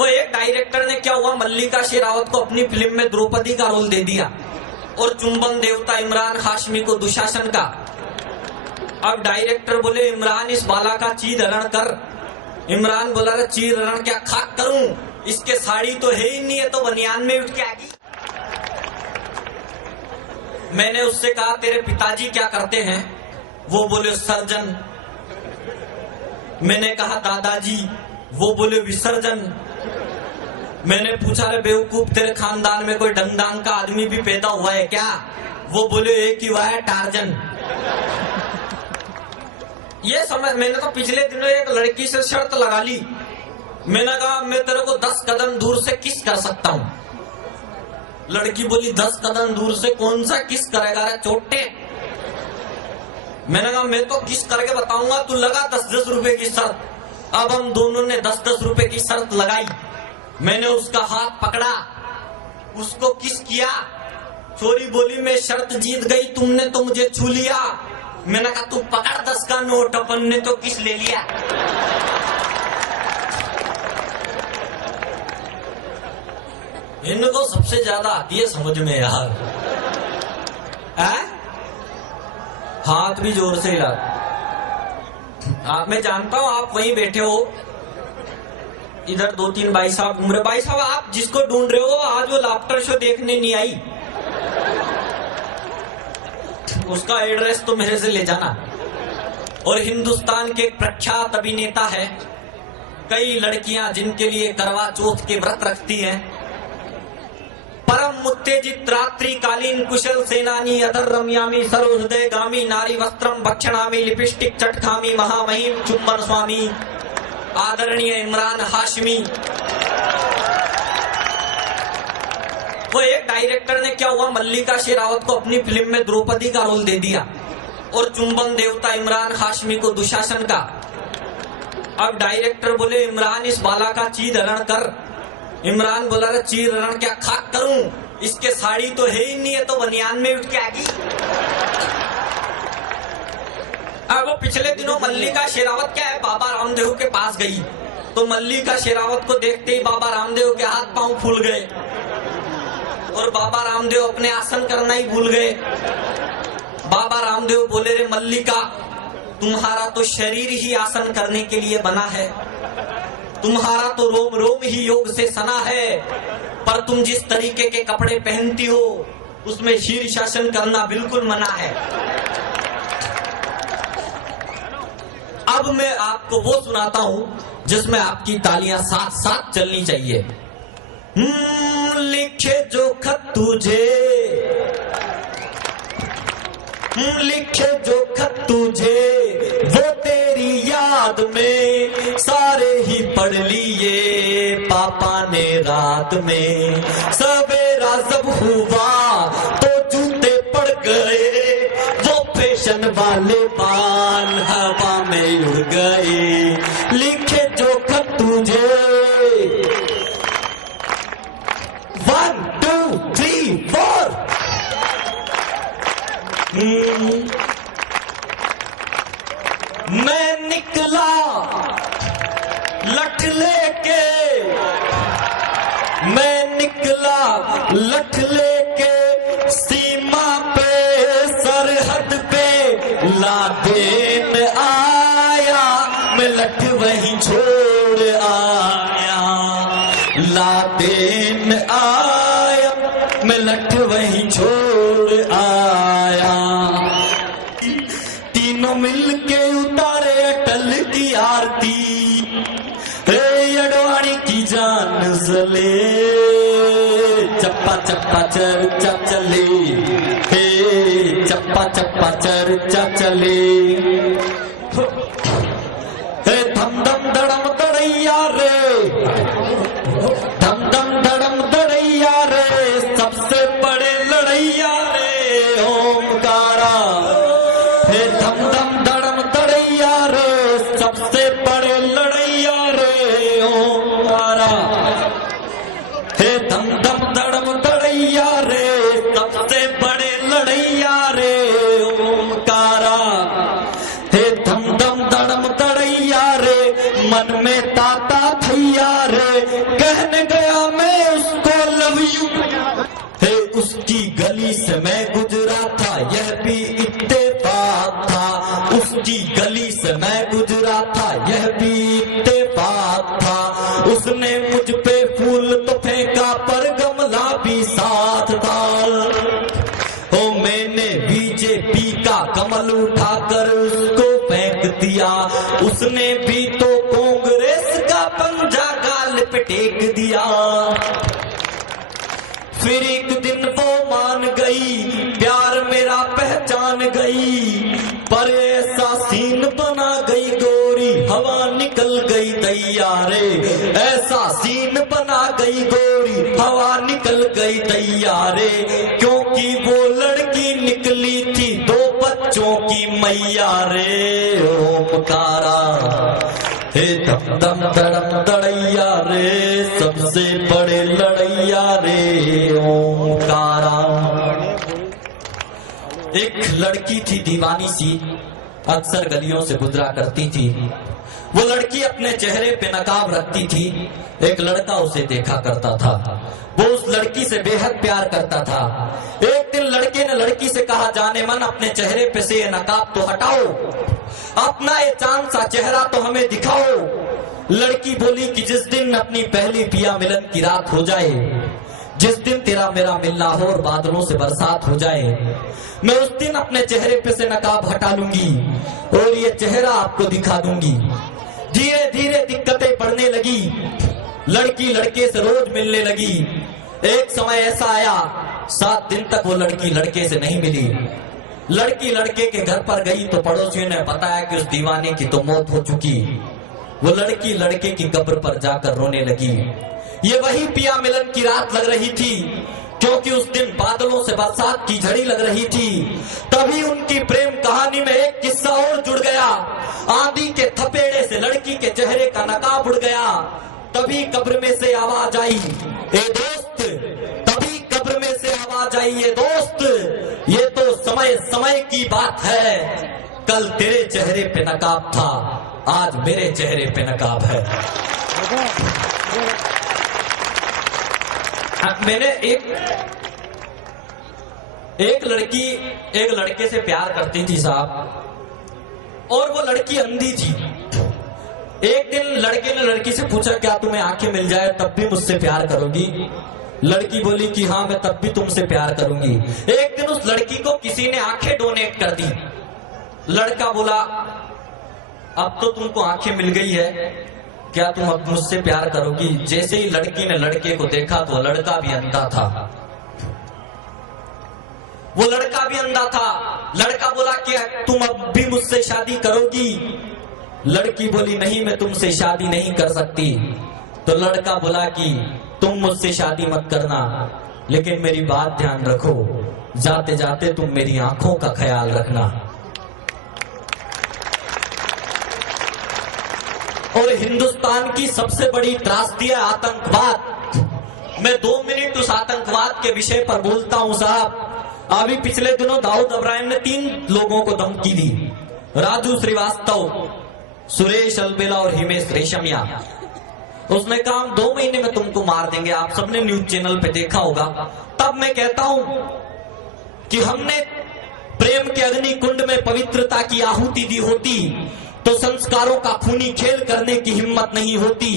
वो एक डायरेक्टर ने क्या हुआ, मल्लिका शेरावत को अपनी फिल्म में द्रौपदी का रोल दे दिया और चुंबन देवता इमरान हाशमी को दुशासन का। अब डायरेक्टर बोले इमरान इस बाला का चीर हरण कर। इमरान बोला रे चीर हरण क्या खाक करूं, इसके साड़ी तो है ही नहीं है, तो बनियान में उठ के आ गई। मैंने उससे कहा तेरे पिताजी क्या करते हैं? वो बोले सर्जन। मैंने कहा दादाजी? वो बोले विसर्जन। मैंने पूछा रे बेवकूफ तेरे खानदान में कोई डंगडांग का आदमी भी पैदा हुआ है क्या? वो बोले एक ही हुआ है, टार्जन। ये समझ, मैंने तो पिछले दिनों एक लड़की से शर्त लगा ली। मैंने कहा मैं तेरे को 10 कदम दूर से किस कर सकता हूं। लड़की बोली 10 कदम दूर से कौन सा किस करेगा रे चोटे? मैंने कहा मैं तो किस करके बताऊंगा, तू लगा 10-10 रुपए की शर्त। अब हम दोनों ने 10-10 रुपए की शर्त लगाई। मैंने उसका हाथ पकड़ा, उसको किस किया। छोरी बोली मैं शर्त जीत गई, तुमने तो मुझे छू लिया। मैंने कहा तू पकड़ 10 का नोट, अपन ने तो किस ले लिया। इनको सबसे ज्यादा आती है समझ में यार। हाथ भी जोर से हिला। मैं जानता हूं आप वहीं बैठे हो, इधर 2-3 भाई साहब घूम रहे। भाई साहब आप जिसको ढूंढ रहे हो आज वो लाफ्टर शो देखने नहीं आई, उसका एड्रेस तो मेरे से ले जाना। और हिंदुस्तान के एक प्रख्यात अभिनेता है, कई लड़कियां जिनके लिए करवा चौथ के व्रत रखती हैं। परम उत्तेजित रात्रि कालीन कुशल सेनानी अधर रम्यामी सरोहृदय गामी नारी वस्त्रम भक्षणामी लिपस्टिक चटखामी महामहिम चुम्बन स्वामी आदरणीय इमरान हाशमी। वो एक डायरेक्टर ने क्या हुआ, मल्लिका शेरावत को अपनी फिल्म में द्रौपदी का रोल दे दिया और चुंबन देवता इमरान हाशमी को दुशासन का। अब डायरेक्टर बोले इमरान इस बाला का चीर हरण कर। इमरान बोला रे चीर हरण क्या खाक करूं, इसके साड़ी तो है ही नहीं है, तो बनियान में उठ के आ गई। अब वो पिछले दिनों मल्लिका शेरावत क्या है, बाबा रामदेव के पास गई तो मल्लिका शेरावत को देखते ही बाबा रामदेव के हाथ पांव फूल गए और बाबा रामदेव अपने आसन करना ही भूल गए। बाबा रामदेव बोले रे मल्लिका, तुम्हारा तो शरीर ही आसन करने के लिए बना है, तुम्हारा तो रोम रोम ही योग से सना है, पर तुम जिस तरीके के कपड़े पहनती हो उसमें शीर्षासन करना बिल्कुल मना है। अब मैं आपको वो सुनाता हूं जिसमें आपकी तालियां साथ साथ चलनी चाहिए। लिखे जो खत तुझे, लिखे जो खत तुझे वो तेरी याद में सारे ही पढ़ लिए पापा ने रात में। सवेरा जब हुआ तो जूते पड़ गए, वो फैशन वाले बाल हवा में उड़ गए। लिखे जो खत तुझे 1 2 3 4। मैं निकला लठ लेके, मैं निकला लठ लेके सीमा पे सरहद पे लादेन आया, मैं लठ वहीं छोड़ आया। लादेन आया मैं लठ वहीं छोड़ आया। तीनों मिलके उतारे अटल की आरती, हे अडवाणी की जान जले, चप्पा चप्पा चर्चा चले, हे चप्पा चप्पा चर्चा चले। हे धम धम धड़म दड़ैया रे, धम धम धड़म दड़ैया रे, सबसे बड़े लड़ैया रे ओमकारा। हे धम धम धड़म दड़ैया रे, सबसे बड़े लड़ैया रे ओमकारा। हे धम धम धड़म दड़ैया रे, सबसे बड़े लड़ैया रे ओमकारा। हे धम धम धड़म दड़ैया रे, मन में ताता थी मैं गुजरा था यह भी इत्तेफाक था, उसकी गली से मैं गुजरा था यह भी इत्तेफाक था। उसने मुझ पे फूल तो फेंका पर गमला भी साथ था। ओ मैंने बीजेपी का कमल उठाकर उसको फेंक दिया, उसने भी तो कांग्रेस का पंजा गाल पे टेक दिया। फिर एक दिन वो मान गई, प्यार मेरा पहचान गई, पर ऐसा सीन बना गई गोरी हवा निकल गई दैया रे। ऐसा सीन बना गई गोरी हवा निकल गई दैया रे, क्योंकि वो लड़की निकली थी 2 बच्चों की मैया रे। ओमकारा हे दम दम दड़म दड़ैया रे, सबसे बड़े लड़ैया रे ओमकारा। एक लड़की थी दीवानी सी, अक्सर गलियों से गुजरा करती थी। वो लड़की अपने चेहरे पे नकाब रखती थी। एक लड़का उसे देखा करता था, वो उस लड़की से बेहद प्यार करता था। एक दिन लड़के ने लड़की से कहा, जाने मन अपने चेहरे पे से ये नकाब तो हटाओ, अपना ये चांद सा चेहरा तो हमें दिखाओ। लड़की बोली कि जिस दिन अपनी पहली पिया मिलन की रात हो जाए, जिस दिन तेरा मेरा मिलना हो और बादलों से बरसात हो जाए, मैं उस दिन अपने चेहरे पे से नकाब हटा लूंगी और ये चेहरा आपको दिखा दूंगी। धीरे धीरे दिक्कतें बढ़ने लगी, लड़की लड़के से रोज मिलने लगी। एक समय ऐसा आया, 7 दिन तक वो लड़की लड़के से नहीं मिली। लड़की लड़के के घर पर गई तो पड़ोसियों ने बताया कि उस दीवाने की तो मौत हो चुकी। वो लड़की लड़के की कब्र पर जाकर रोने लगी। ये वही पिया मिलन की रात लग रही थी, क्योंकि उस दिन बादलों से बरसात की झड़ी लग रही थी। तभी उनकी प्रेम कहानी में एक किस्सा और जुड़ गया। आंधी के थपेड़े से लड़की के चेहरे का नकाब उड़ गया। तभी कब्र में से आवाज आई, ए दोस्त, तभी कब्र में से आवाज आई, ये दोस्त, ये तो समय समय की बात है। कल तेरे चेहरे पे नकाब था, आज मेरे चेहरे पे नकाब है। मैंने एक लड़की एक लड़के से प्यार करती थी साहब, और वो लड़की अंधी थी। एक दिन लड़के ने लड़की से पूछा, क्या तुम्हें आंखें मिल जाए तब भी मुझसे प्यार करोगी? लड़की बोली कि हाँ, मैं तब भी तुमसे प्यार करूंगी। एक दिन उस लड़की को किसी ने आंखें डोनेट कर दी। लड़का बोला, अब तो तुमको आंखें मिल गई है, क्या तुम अब मुझसे प्यार करोगी? जैसे ही लड़की ने लड़के को देखा तो लड़का भी अंधा था। वो लड़का भी अंधा था। लड़का बोला कि तुम अब भी मुझसे शादी करोगी? लड़की बोली, नहीं, मैं तुमसे शादी नहीं कर सकती। तो लड़का बोला कि तुम मुझसे शादी मत करना, लेकिन मेरी बात ध्यान रखो, जाते जाते तुम मेरी आंखों का ख्याल रखना। और हिंदुस्तान की सबसे बड़ी त्रासदी है आतंकवाद। मैं 2 मिनट उस आतंकवाद के विषय पर बोलता हूं साहब। अभी पिछले दिनों दाऊद इब्राहिम ने 3 लोगों को धमकी दी, राजू श्रीवास्तव, सुरेश अलबेला और हिमेश रेशमिया। उसने कहा, हम 2 महीने में तुमको मार देंगे। आप सबने न्यूज चैनल पे देखा होगा। तब मैं कहता हूं कि हमने प्रेम के अग्नि कुंड में पवित्रता की आहुति दी होती तो संस्कारों का खूनी खेल करने की हिम्मत नहीं होती।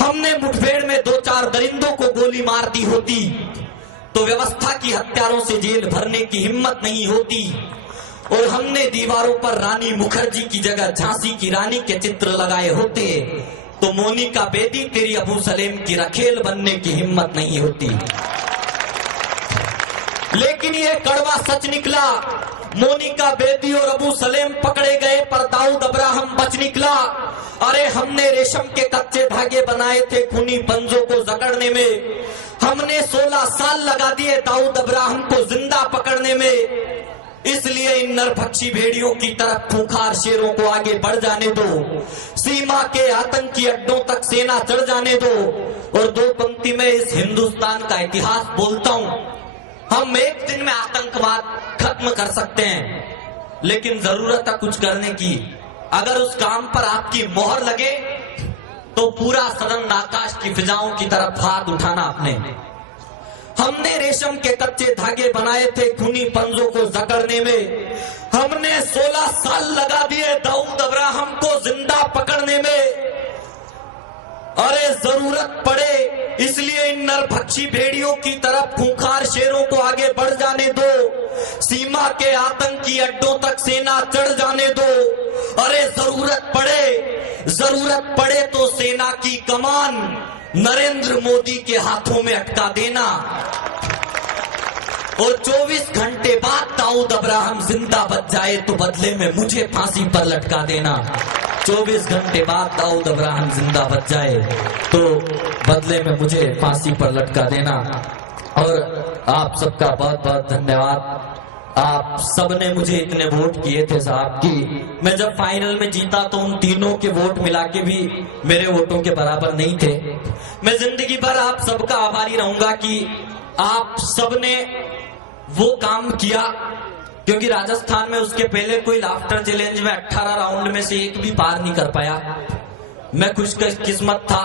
हमने मुठभेड़ में 2-4 दरिंदों को गोली मार दी होती तो व्यवस्था की हत्यारों से जेल भरने की हिम्मत नहीं होती। और हमने दीवारों पर रानी मुखर्जी की जगह झांसी की रानी के चित्र लगाए होते तो मोनिका बेदी तेरी अबू सलेम की रखेल बनने की हिम्मत नहीं होती। लेकिन ये कड़वा सच निकला, मोनिका बेदी और अबू सलेम पकड़े गए पर दाऊद इब्राहिम बच निकला। अरे हमने रेशम के कच्चे धागे बनाए थे खूनी पंजों को जकड़ने में, हमने 16 साल लगा दिए दाऊद इब्राहिम को जिंदा पकड़ने में। इसलिए इन नरभक्षी भेड़ियों की तरफ खूंखार शेरों को आगे बढ़ जाने दो, सीमा के आतंकी अड्डों तक सेना चढ़ जाने दो। और 2 पंक्ति में इस हिंदुस्तान का इतिहास बोलता हूं। हम एक दिन में आतंकवाद खत्म कर सकते हैं, लेकिन जरूरत है कुछ करने की। अगर उस काम पर आपकी मोहर लगे तो पूरा सदन आकाश की फिजाओं की तरफ हाथ उठाना अपने। हमने रेशम के कच्चे धागे बनाए थे खूनी पंजों को जकड़ने में। हमने 16 साल लगा दिए दाऊद अब्राहम को जिंदा पकड़ने में। अरे जरूरत पड़े इसलिए इन नरभक्षी भेड़ियों की तरफ खूंखार शेरों को आगे बढ़ जाने दो। सीमा के आतंकी अड्डों तक सेना चढ़ जाने दो। अरे जरूरत पड़े तो सेना की कमान नरेंद्र मोदी के हाथों में अटका देना। और 24 घंटे बाद दाऊद अब्राहम जिंदा बच जाए तो बदले में मुझे फांसी पर लटका देना। 24 घंटे बाद दाऊद अब्राहम जिंदा बच जाए तो बदले में मुझे फांसी पर लटका देना। और आप सबका बहुत बहुत धन्यवाद। आप सबने मुझे इतने वोट किए थे साहब कि मैं जब फाइनल में जीता तो उन तीनों के वोट मिला के भी मेरे वोटों के बराबर नहीं थे। मैं जिंदगी भर आप सबका आभारी रहूंगा कि आप सबने वो काम किया, क्योंकि राजस्थान में उसके पहले कोई लाफ्टर चैलेंज में 18 राउंड में से एक भी पार नहीं कर पाया। मैं खुशकिस्मत था,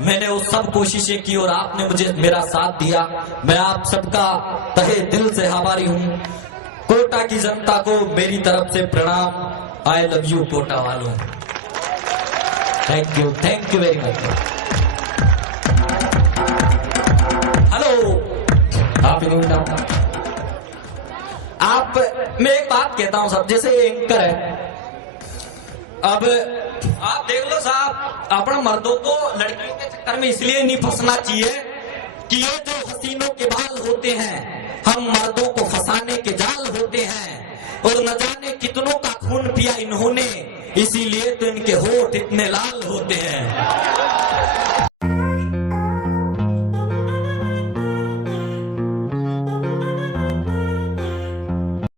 मैंने वो सब कोशिशें की और आपने मुझे मेरा साथ दिया। मैं आप सबका तहे दिल से आभारी हूँ। कोटा की जनता को मेरी तरफ से प्रणाम। आई लव यू कोटा वालों। Thank you very much. Hello आप मैं एक बात कहता हूं साहब, जैसे एंकर है, अब आप देख लो साहब, अपना मर्दों को लड़कियों के चक्कर में इसलिए नहीं फंसना चाहिए कि ये जो हसीनों के बाल होते हैं हम मर्दों को फंसाने के जाल होते हैं। और न जाने कितनों का खून पिया इन्होंने, इसीलिए तो इनके होठ इतने लाल होते हैं।